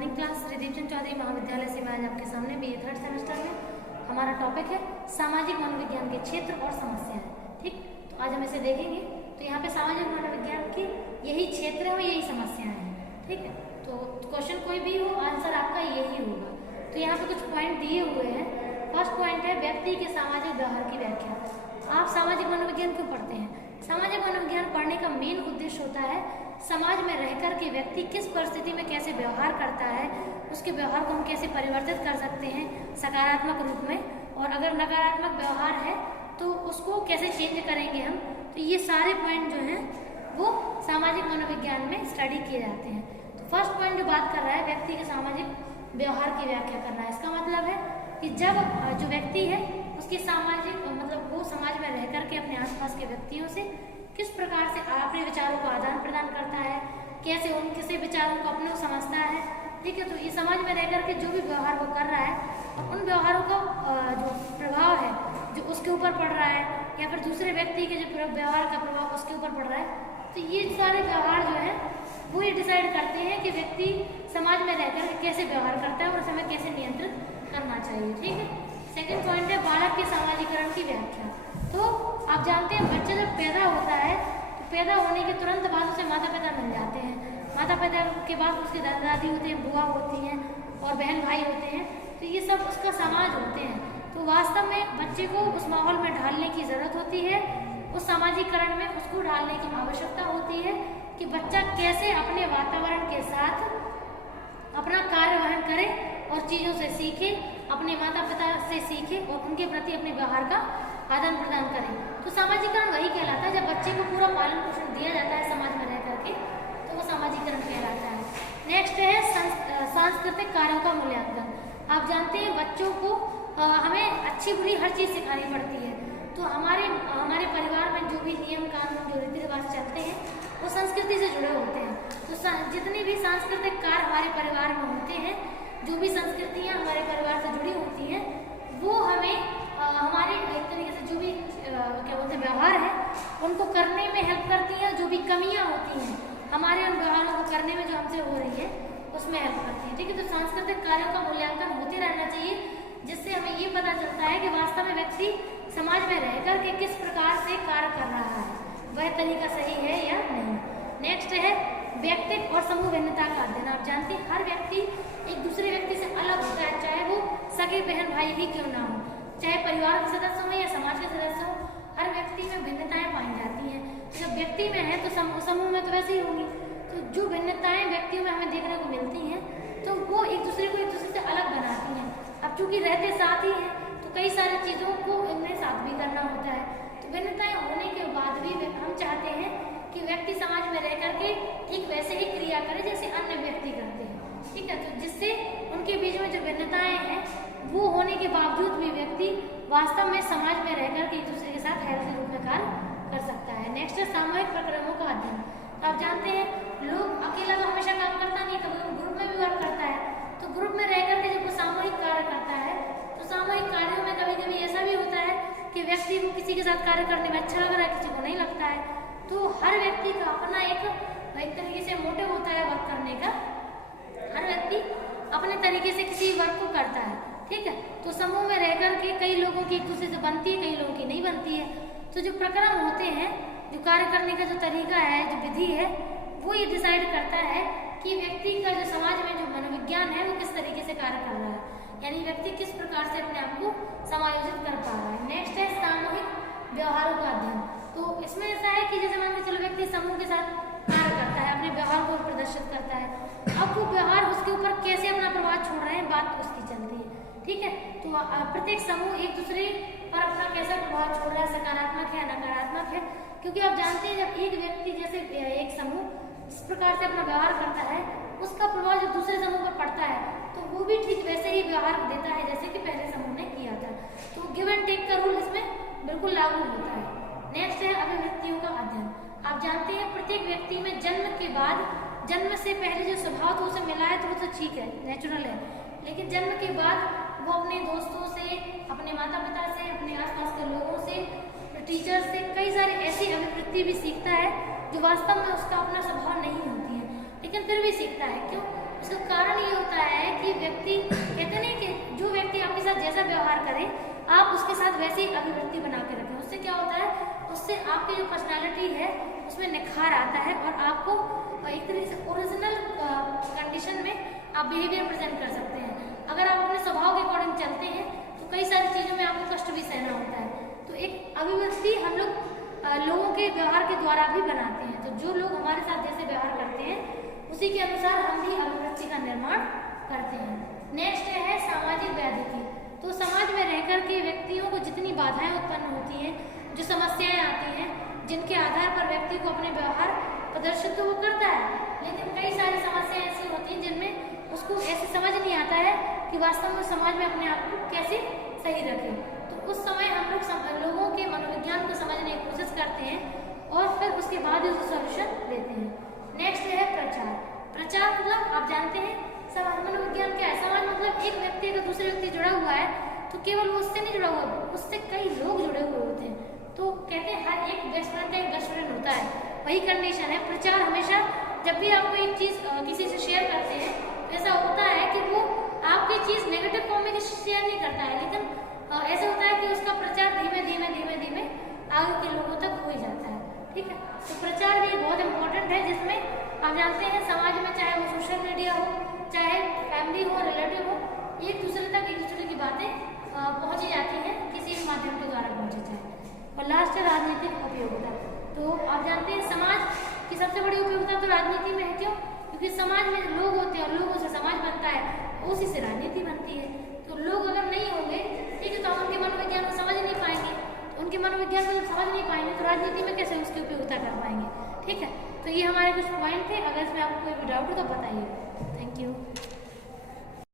Morning class Shri Deepchand Chaudhary महाविद्यालय से मैं आज आपके सामने बीए थर्ड सेमेस्टर में हमारा टॉपिक है सामाजिक मनोविज्ञान के क्षेत्र और समस्याएं। ठीक, तो आज हम इसे देखेंगे। तो यहाँ पे सामाजिक मनोविज्ञान के यही क्षेत्र है और यही समस्याएं हैं। ठीक है, तो क्वेश्चन कोई भी हो आंसर आपका यही होगा। तो यहाँ पे कुछ पॉइंट दिए हुए हैं। फर्स्ट पॉइंट है व्यक्ति के सामाजिक व्यवहार की व्याख्या। आप सामाजिक मनोविज्ञान क्यों पढ़ते हैं? सामाजिक मनोविज्ञान पढ़ने का मेन उद्देश्य होता है समाज में रहकर के व्यक्ति किस परिस्थिति में कैसे व्यवहार करता है, उसके व्यवहार को हम कैसे परिवर्तित कर सकते हैं सकारात्मक रूप में, और अगर नकारात्मक व्यवहार है तो उसको कैसे चेंज करेंगे हम। तो ये सारे पॉइंट जो हैं वो सामाजिक मनोविज्ञान में स्टडी किए जाते हैं। तो फर्स्ट पॉइंट जो बात कर रहा है व्यक्ति के सामाजिक व्यवहार की व्याख्या करना है। इसका मतलब है कि जब जो व्यक्ति है उसके सामाजिक मतलब वो समाज में रह करके अपने आसपास के व्यक्तियों से किस प्रकार से अपने विचारों को आदान प्रदान करता है, कैसे उन किसी विचारों को अपने को समझता है। ठीक है, तो ये समाज में रह करके जो भी व्यवहार वो कर रहा है उन व्यवहारों का जो प्रभाव है जो उसके ऊपर पड़ रहा है या फिर दूसरे व्यक्ति के जो व्यवहार का प्रभाव उसके ऊपर पड़ रहा है, तो ये सारे व्यवहार जो है वो ये डिसाइड करते हैं कि व्यक्ति समाज में रहकर के कैसे व्यवहार करता है और उसे हमें कैसे नियंत्रित करना चाहिए। ठीक है, सेकंड पॉइंट है बालक के सामाजिकरण की व्याख्या। तो आप जानते हैं बच्चा जब पैदा होता है तो पैदा होने के तुरंत बाद उसे माता पिता मिल जाते हैं। माता पिता के बाद उसके दादा दादी होते हैं, बुआ होती हैं और बहन भाई होते हैं। तो ये सब उसका समाज होते हैं। तो वास्तव में बच्चे को उस माहौल में ढालने की ज़रूरत होती है, उस सामाजिकरण में उसको डालने की आवश्यकता होती है कि बच्चा कैसे अपने वातावरण के साथ अपना कार्यवहन करे और चीज़ों से सीखे, अपने माता पिता से सीखे और उनके प्रति अपने व्यवहार का आदान प्रदान करें। तो सामाजिकरण वही कहलाता है। जब बच्चे को पूरा पालन पोषण दिया जाता है समाज में रह करके तो वो सामाजिकरण कहलाता है। नेक्स्ट है सांस्कृतिक कार्यों का मूल्यांकन। आप जानते हैं बच्चों को हमें अच्छी बुरी हर चीज़ सिखानी पड़ती है। तो हमारे परिवार में जो भी नियम कानून जो रीति रिवाज चलते हैं वो संस्कृति से जुड़े होते हैं। तो जितनी भी सांस्कृतिक कार्य हमारे परिवार में होते हैं, जो भी संस्कृतियाँ हमारे परिवार से जुड़ी होती हैं, वो हमें हमारे एक तरीके से जो भी क्या बोलते हैं व्यवहार है उनको करने में हेल्प करती हैं। जो भी कमियां होती हैं हमारे उन व्यवहारों को करने में जो हमसे हो रही है उसमें हेल्प करती है। ठीक है, तो सांस्कृतिक कार्यों का मूल्यांकन होते रहना चाहिए, जिससे हमें ये पता चलता है कि वास्तव में व्यक्ति समाज में रह कर के किस प्रकार से कार्य कर रहा है, वह तरीका सही है या नहीं। नेक्स्ट है व्यक्तित्व और समूह भिन्नता का अध्ययन। आप जानते हैं हर व्यक्ति एक दूसरे व्यक्ति से अलग होता है, चाहे वो सगे बहन भाई ही क्यों ना हो, चाहे परिवार के सदस्य हो या समाज के सदस्य हो, हर व्यक्ति में भिन्नताएं पाई जाती हैं। जब व्यक्ति में है तो समूह में तो वैसे ही होंगी। तो जो भिन्नताएं व्यक्तियों में हमें देखने को मिलती हैं तो वो एक दूसरे से अलग बनाती हैं। अब चूंकि रहते साथ ही हैं तो कई सारी चीज़ों को इनमें साथ भी करना होता है। तो भिन्नताएं होने के बाद भी हम चाहते हैं कि व्यक्ति समाज में रह करके ठीक वैसे ही क्रिया करे जैसे अन्य व्यक्ति करते हैं। ठीक है, तो जिससे उनके बीच में जो भिन्नताएं हैं वो होने के बावजूद भी व्यक्ति वास्तव में समाज में रहकर के एक दूसरे के साथ हेल्थी रूप में कार्य कर सकता है। नेक्स्ट है सामूहिक प्रक्रमों का अध्ययन। तो आप जानते हैं लोग अकेला तो हमेशा काम करता नहीं, कभी ग्रुप में भी वर्क करता है। तो ग्रुप में रह करके जब वो सामूहिक कार्य करता है तो सामूहिक कार्यों में कभी कभी ऐसा भी होता है कि व्यक्ति को किसी के साथ कार्य करने में अच्छा लग रहा है, किसी को नहीं लगता है। तो हर व्यक्ति का अपना एक तरीके से मोटिव होता है वर्क करने का। हर व्यक्ति अपने तरीके से किसी वर्क को करता है। ठीक है, तो समूह में रह करके कई लोगों की एक दूसरे से बनती है, कई लोगों की नहीं बनती है। तो जो प्रक्रम होते हैं, जो कार्य करने का जो तरीका है, जो विधि है, वो ये डिसाइड करता है कि व्यक्ति का जो समाज में जो मनोविज्ञान है वो किस तरीके से कार्य कर रहा है, यानी व्यक्ति किस प्रकार से अपने आप को समायोजित कर पा रहा है। नेक्स्ट है सामूहिक व्यवहारों का अध्ययन। तो इसमें ऐसा है कि जैसे मान के चलो व्यक्ति समूह के साथ कार्य करता है, अपने व्यवहार को प्रदर्शित करता है। अब वो व्यवहार उसके ऊपर कैसे अपना प्रभाव छोड़ रहे हैं बात उसकी चलती है। ठीक है, तो प्रत्येक समूह एक दूसरे पर अपना कैसा प्रभाव छोड़ रहा है, सकारात्मक है नकारात्मक है। क्योंकि आप जानते हैं जब एक व्यक्ति जैसे एक समूह इस प्रकार से अपना व्यवहार करता है उसका प्रभाव जब दूसरे समूह पर पड़ता है तो वो भी ठीक वैसे ही व्यवहार देता है जैसे कि पहले समूह ने किया था। तो गिव एंड टेक का रूल इसमें बिल्कुल लागू होता है। नेक्स्ट है अभिवृत्तियों का अध्ययन। आप जानते हैं प्रत्येक व्यक्ति में जन्म के बाद, जन्म से पहले जो स्वभाव तो उसे मिला है तो वो तो ठीक है, नेचुरल है, लेकिन जन्म के बाद वो अपने दोस्तों से, अपने माता पिता से, अपने आसपास के लोगों से, टीचर से कई सारी ऐसी अभिवृत्ति भी सीखता है जो वास्तव में उसका अपना स्वभाव नहीं होती है। लेकिन फिर भी सीखता है। क्यों? उसका कारण ये होता है कि व्यक्ति कहते नहीं कि जो व्यक्ति आपके साथ जैसा व्यवहार करे आप उसके साथ वैसी अभिवृत्ति बना के रखें। उससे क्या होता है, उससे आपकी जो पर्सनालिटी है उसमें निखार आता है और आपको एक तरीके से ओरिजिनल कंडीशन में आप बिहेवियर प्रेजेंट कर सकते हैं। अगर आप अपने स्वभाव के अकॉर्डिंग चलते हैं तो कई सारी चीज़ों में आपको कष्ट भी सहना होता है। तो एक अभिव्यक्ति हम लोग लोगों के व्यवहार के द्वारा भी बनाते हैं। तो जो लोग हमारे साथ जैसे व्यवहार करते हैं उसी के अनुसार हम भी अभिव्यक्ति का निर्माण करते हैं। नेक्स्ट है सामाजिक व्याधिकी। तो समाज में रहकर के व्यक्तियों को जितनी बाधाएं उत्पन्न होती हैं, जो समस्याएं आती हैं, जिनके आधार पर व्यक्ति को अपने व्यवहार प्रदर्शित तो वो करता है, लेकिन कई सारी समस्याएं ऐसी होती हैं जिनमें उसको ऐसे समझ नहीं आता है कि वास्तव में समाज में अपने आप को कैसे सही रखे। तो उस समय हम लोग लोगों के मनोविज्ञान को समझने की कोशिश करते हैं और फिर उसके बाद ही उसको सॉल्यूशन देते हैं। नेक्स्ट है प्रचार। प्रचार मतलब आप जानते हैं समाज मनोविज्ञान क्या है। समाज मतलब एक व्यक्ति अगर दूसरे व्यक्ति जुड़ा हुआ है तो केवल वो उससे नहीं जुड़ा हुआ, उससे कई लोग जुड़े हुए होते हैं। तो कहते हैं हर एक बेस्ट फ्रेंड का एक बेस्ट फ्रेंड होता है, वही कंडीशन है। प्रचार हमेशा जब भी आप कोई चीज़ किसी से शेयर करते हैं तो ऐसा होता है कि वो आपकी चीज़ नेगेटिव फॉर्म में शेयर नहीं करता है, लेकिन ऐसा होता है कि उसका प्रचार धीमे धीमे धीमे धीमे आगे के लोगों तक हो ही जाता है। ठीक है, तो प्रचार भी बहुत इंपॉर्टेंट है, जिसमें आप जानते हैं समाज में चाहे वो सोशल मीडिया हो, चाहे फैमिली हो, रिलेटिव हो, एक दूसरे तक एक दूसरे की बातें पहुँची जाती हैं, किसी भी माध्यम के द्वारा पहुँची जाए। और लास्ट है राजनीतिक उपयोगिता। तो आप जानते हैं समाज की सबसे बड़ी उपयोगिता तो राजनीति में है। क्यों? क्योंकि समाज में लोग होते हैं और लोगों से समाज बनता है, उसी से राजनीति बनती है। तो लोग अगर नहीं होंगे, ठीक है, तो हम उनके मनोविज्ञान को समझ नहीं पाएंगे। उनके मनोविज्ञान को जब समझ नहीं पाएंगे तो राजनीति में कैसे उसकी उपयोगिता कर पाएंगे। ठीक है, तो ये हमारे कुछ पॉइंट थे। अगर इसमें आपको कोई भी डाउट हो तो बताइए। Thank you.